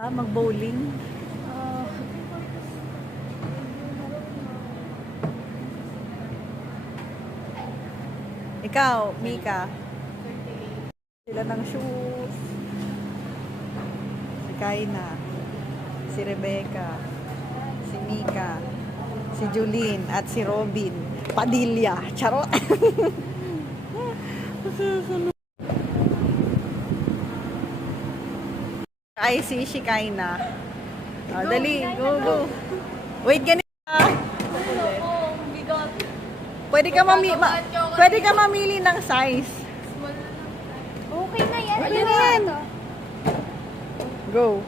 Mag-bowling. Ikaw, Mika. Sila ng shoes. Si Kaina. Si Rebecca. Si Mika. Si Julene. At si Robin. Padilla. Charot. Ay, si Shikaina. Oh, dali, go. Wait, ganito. Pwede ka mamili ng size. Okay na yan. Okay na yan. Go.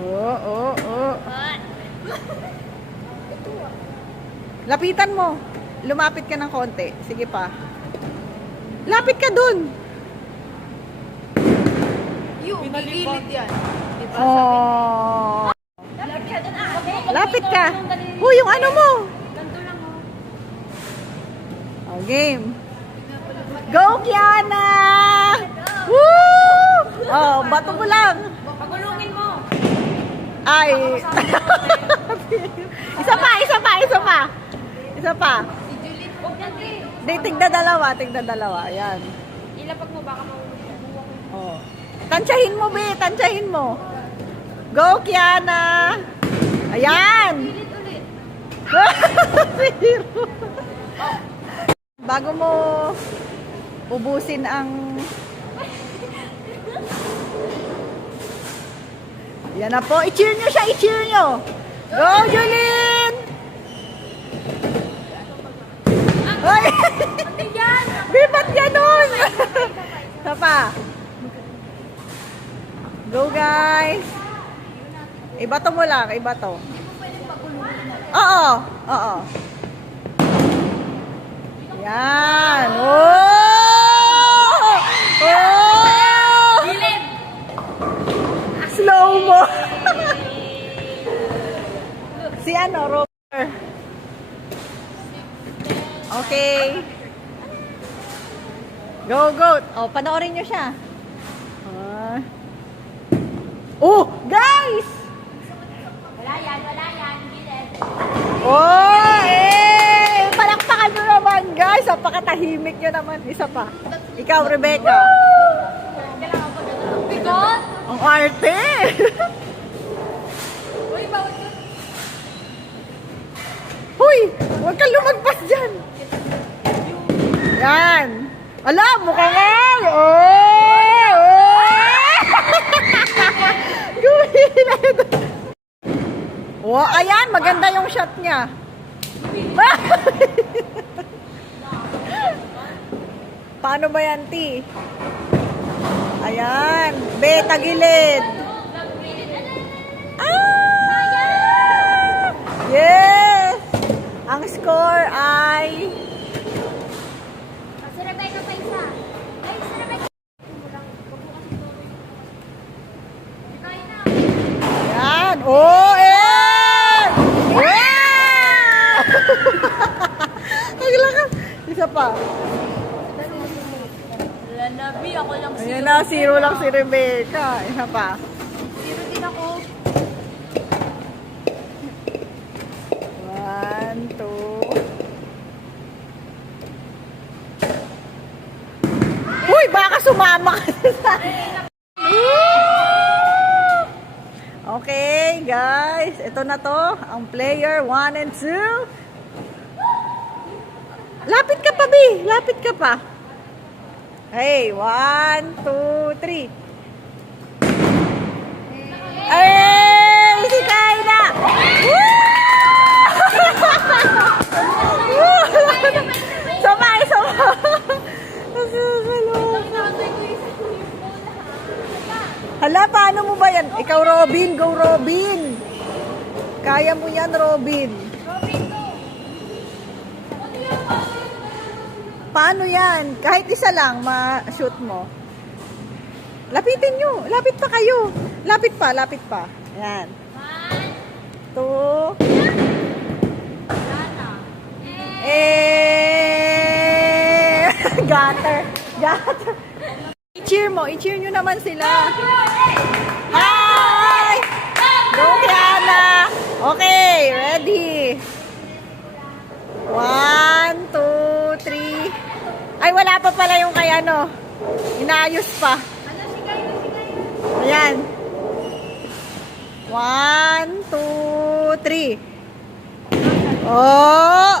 Oh. Lapitan mo. Lumapit ka ng konti. Sige pa. Lapit ka dun. Gilid yan. Oh. Lapit ka. Yung ano mo. Oh, game. Go, Kiana! Woo! Oh, bato mo lang. Pagulungin mo. Ay. Isa pa. Si Juliet. Huwag yan, Dre. Tigda dalawa. Ayan. Ilapag mo, baka mahulog. Oh. Tansyahin mo, be. Tansyahin mo. Go, Kiana! Ayan! Juliet ulit. Zero. Bago mo ubusin ang... Yan na po. I-cheer nyo siya. I-cheer nyo. Go, Julene! Ay! Ate yan. Ba't ganun? Isa pa. Go, guys. Ibato mo lang. Ibato. Oo. Yan. Oh! Gilid. Slow mo. Si Roper. Okay. Go. Oh, panoorin nyo siya. Oh, guys! Wala yan. Gilid. Oh, palakpakan nyo naman, guys. Ang pakatahimik nyo naman. Isa pa. Ikaw, Rebecca. Kailangan ko na. Bigot. Ang arte. Uy, bawal ko. Huy, huwag kang lumagpas dyan. Yan. Alam, mukha nga. Oh, ayan, maganda yung shot niya. Paano ba yan, T? Ayan, be, tagilid. Yes! Ang score ay... Si Rebecca pa isa. Ay, si Rebecca. Yan! Oh, Naglakas. Isa pa. Lanabi, ako lang Ayan na, zero lang si Rebecca. Isa pa. Zero din ako. 1, 2. Uy, baka sumama ka sa... Okay, guys. Ito na to. Ang player 1 and 2. Lapit ka pa, Bi. Lapit ka pa. Hey, 1, 2, 3. Hey, si Kaina! Woo! Samay! Hala, paano mo ba yan? Ikaw, Robin. Go, Robin. Kaya mo yan, Robin. Paano yan? Kahit isa lang, ma-shoot mo. Lapitin nyo. Lapit pa kayo. Lapit pa. Ayan. 2. Gutter. I-cheer nyo naman sila. Hi! Go, Kiana! Okay, ready? 1, 2, 3. Ay, wala pa pala yung kay ano. Inaayos pa. Ayan. 1, 2, 3. Oh!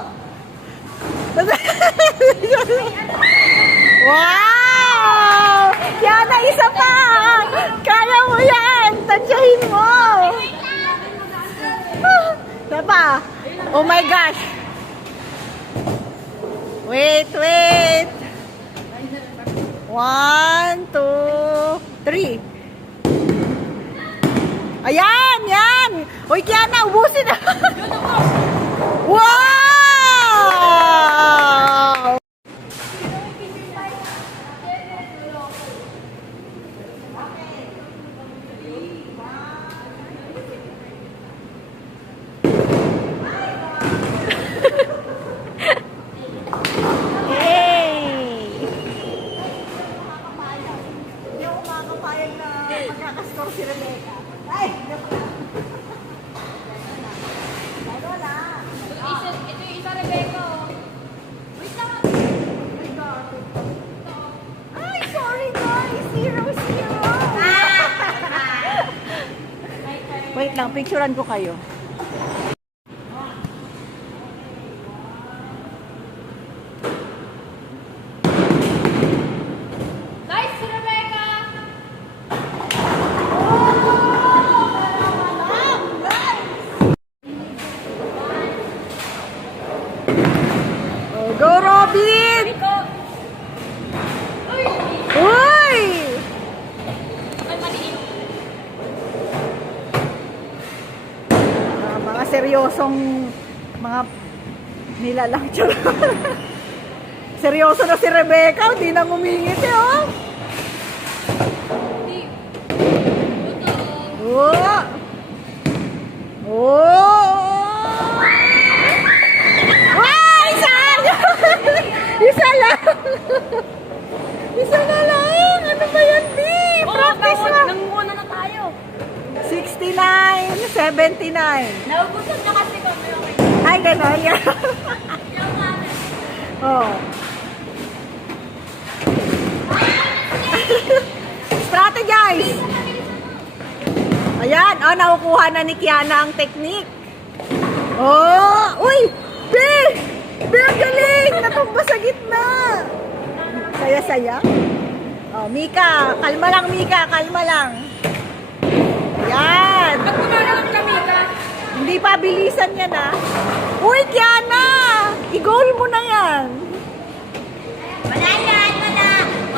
Wow! Kiana, isa pa! Kaya mo yan! Tansyahin mo! Isa pa! Oh my gosh! Wait, wait! 1, 2, 3. Ayan! Yan! Uy, Kiana, ubusin na! Wow! Yay! Hindi ako makakapayag na magkakaskor si Rebecca. Ay! Wala. Ito yung isa, Rebecca. Oh. Wait lang. Ay, sorry guys! 0-0! Wait lang, picturean ko kayo. Nice, Rebecca. Oh, go, Robin! Ikaw. Uy! Uy! Ay, maliit. Mga seryosong mga nilalang charot. Seryoso na si Rebecca, hindi na ngumingit eh, oh. Hindi. Buto. Oh! Oh! Ah, isa! Isa lang! Isa na lang! Ano ba yan, B? Practice na! Nanguna na tayo. 69, 79. Naubusan na kasi kami. Okay. Ay, gano'n yan. Yung ano. Oh. Strategize! Ayan, oh, nakukuha na ni Kiana ang technique. Oh, uy! B! B, ang galing! Natumba sa gitna! Saya-saya. Oh, Mika, kalma lang, Mika, kalma lang. Ayan. Ba't kumaroon kami ka? Hindi pa, bilisan yan, ha? Uy, Kiana! I-goal mo na yan. Wala yan, wala.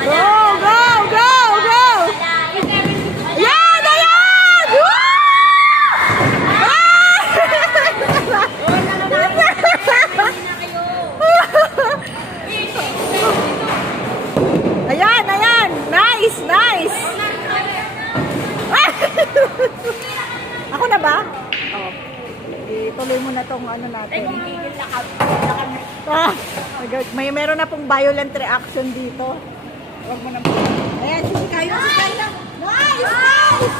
Go, go, go, go! Ayan, ayan! Woo! Ayan, ayan! Nice, nice! Ako na ba? Oh. Ituloy mo na tong ano natin. Ah, meron na pong violent reaction dito. Huwag mo na. Ayan, sige kayo. Nice! Nice!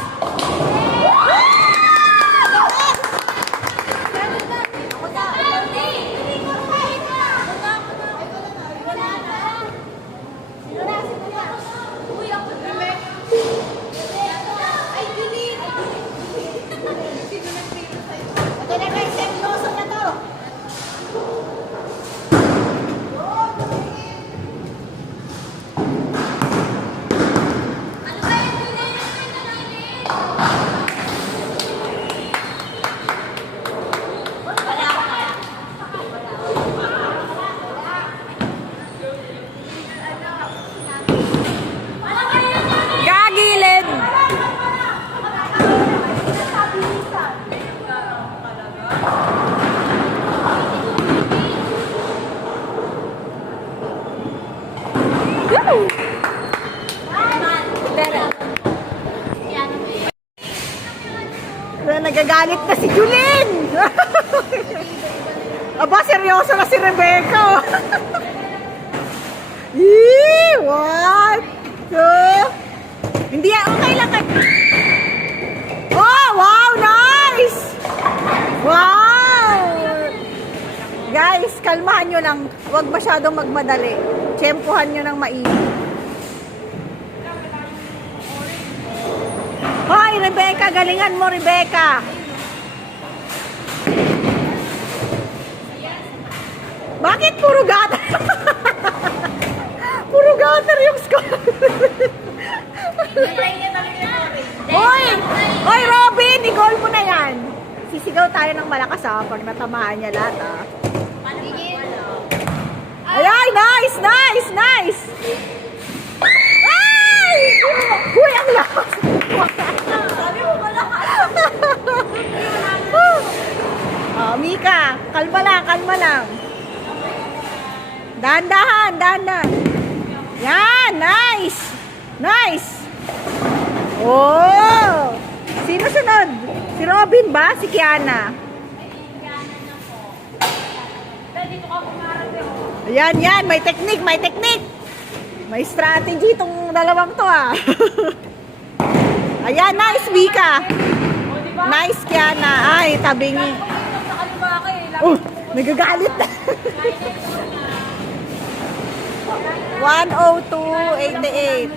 Ito na guys, seryoso na to. Gagilid! Woo! Nagagalit na si Julin! Aba, seryoso na si Rebecca! Yee! One, two. Hindi yan, okay lang. Oh, wow, nice! nyo lang, huwag masyadong magmadali. Tsempuhan nyo ng maigi. Hoy, Rebecca, galingan mo, Rebecca. Bakit puro gutter? Puro gutter yung score. Hoy! Hoy, Robin! I-goal mo na yan. Sisigaw tayo ng malakas pag natamaan niya lahat Ay, nice! Nice! Nice! Ay! Uy, ang lakas! Sabi mo malakas! Mika, kalma lang, kalma lang. Dahan-dahan, dahan-dahan. Yan, nice! Nice! Oh! Sino sunod? Si Robin ba? Si Kiana? Ayan, yan. May technique, may technique. May strategy itong dalawang to Ayan, nice, Mika. Nice, Kiana. Ay, tabingi. Nagagalit na. 102.88.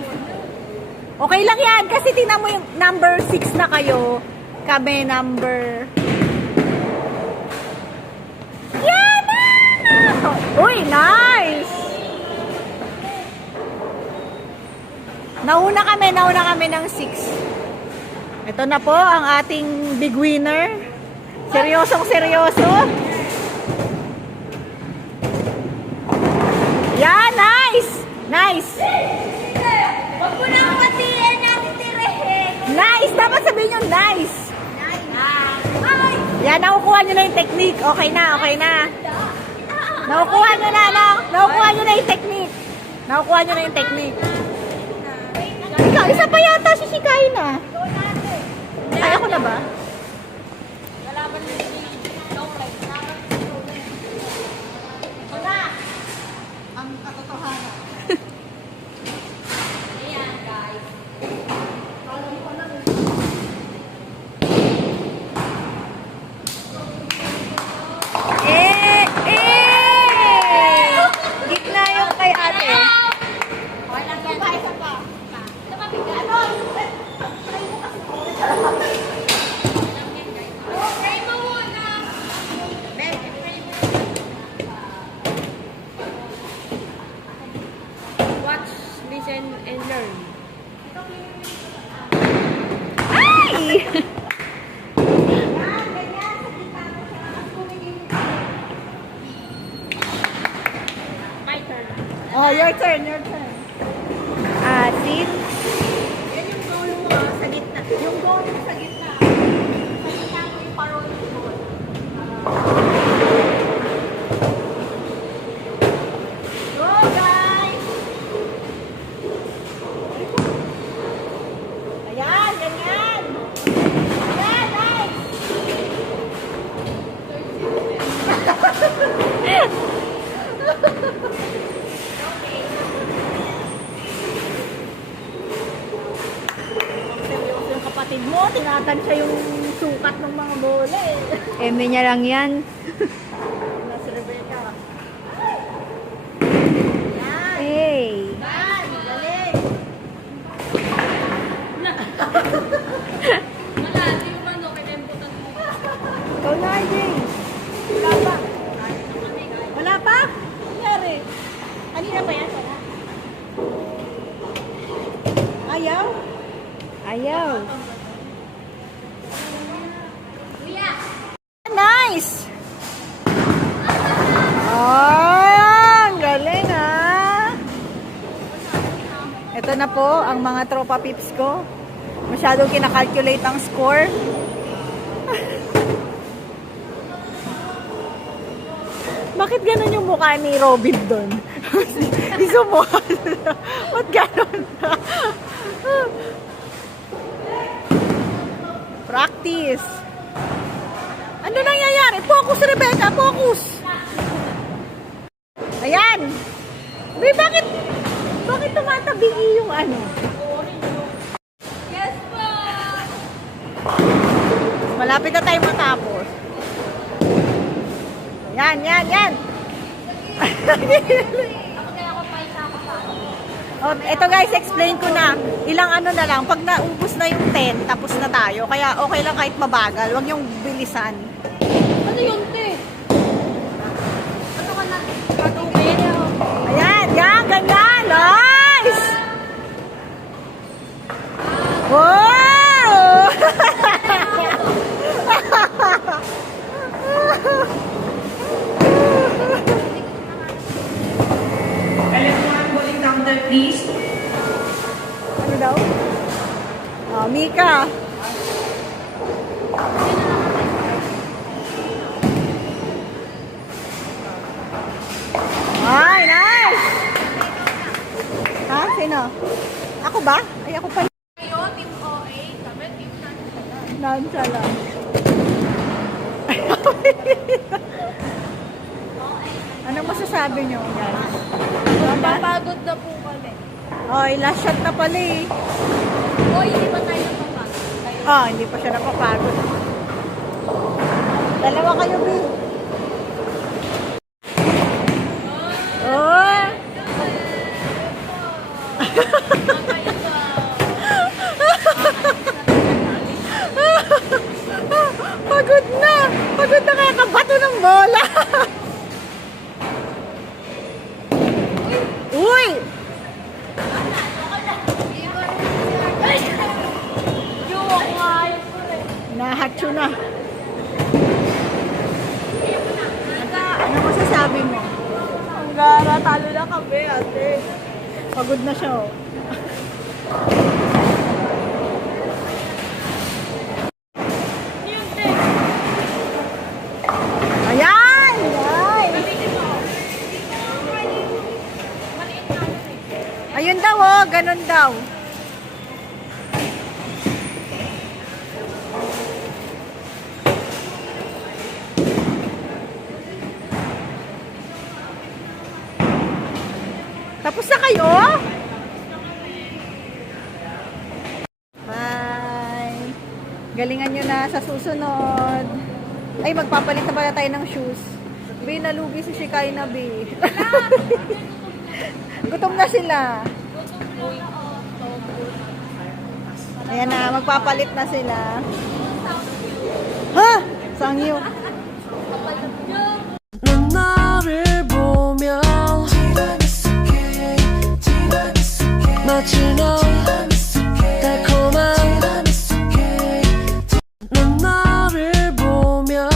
Okay lang yan kasi tingnan mo yung number 6 na kayo. Kami number... Yan! Uy, nice! Nauna kami ng 6. Ito na po ang ating big winner. Seryosong seryoso. Yan, nice! Nice! Huwag mo na akong batiin natin tirehin. Nice! Dapat sabihin yung nice. Ay! Yan, nakukuha nyo na yung technique. Okay na, okay na. Nakukuha nyo na, nakukuha nyo na yung technique. Nakukuha nyo na yung technique. Ikaw, isa pa yata sisikain na. Ay, ako na ba? Lalaban na yung chocolate. Ito na! Ang katotohanan. Ayan, guys. Gitna yung kay ate. Okay lang yan. Isa pa. Ito pa, bigyan. Try mo muna. Watch, listen, and learn. Ay! My turn. Oh, your turn, your turn. Asin. Yan yung goal mo sa gitna. Yung goal mo sa gitna. Sa gitna mo yung parol mo. Go, guys! Ayan, ganyan. Ayan, nice! Seryoso yung kapatid mo, tinatansya yung sukat ng mga bola Eme niya lang yan. Si Rebecca. Hey. Yan, galing. Wala, di mo ba no? Kinemputan mo. Ikaw na, James. Wala pa. Wala pa? Nangyari. Kanina pa yan? Wala. Ayaw? Ayaw. Kuya! Nice! Oh, ang galing Ito na po ang mga tropa pips ko. Masyadong kinakalculate ang score. Bakit ganun yung mukha ni Robin doon? Isumukha. Ba't ganun? Practice. Ano nangyayari? Focus, Rebecca. Focus. Ayan. Uy, bakit tumatabingi yung ano? Yes po! Malapit na tayo matapos. Yan, yan, yan. Ako kaya ako pa isa ako pa. Oh, ito guys, explain ko na. Ilang ano na lang, pag naubos na yung 10, tapos na tayo. Kaya okay lang kahit mabagal, huwag yung bilisan. Ano yun, te? Ano ka na? Patubig. Ayan, yan, ganyan. Nice! Wow! Everyone going down there, please. Ano daw? Oh, Mika. Ay, nice! Ha? Sino? Ako ba? Ay, ako pa. Kayo, team OA, kami, team Nansala. Nansala. Anong masasabi nyo, guys? Mapapagod na po kami. Oy, last shot na pala eh. Hoy, hindi pa tayo napapagod. Kayo. Ah, hindi pa siya napapagod. Dalawa kayo, B. Oh! Pagod na! Pagod na kaya kabato ng bola! Uy! Nahatcho na. Ano masasabi mo? Ang gara, talo na kami, ate. Pagod na siya, oh. Ayan! Ay! Ayun daw, oh. Ganun daw. Tapos na kayo? Bye. Galingan nyo na sa susunod. Ay, magpapalit na pala tayo ng shoes. Bi, nalugi si Shikay na, Bi. Gutom na sila. Ayan na, magpapalit na sila. Ha? Sangyo. 넌 나를 보면 마치 넌 달콤한 넌 나를 보면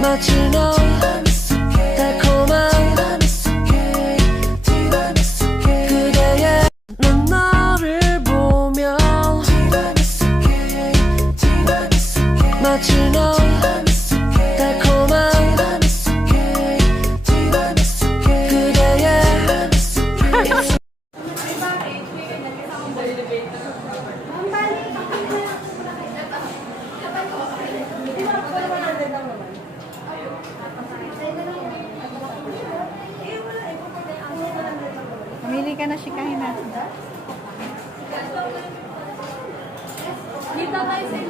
마치 넌 달콤한 그대의 넌 나를 보면 마치 넌 달콤한 그대의 Mamili ka na, Shikay na. Dito tayo sa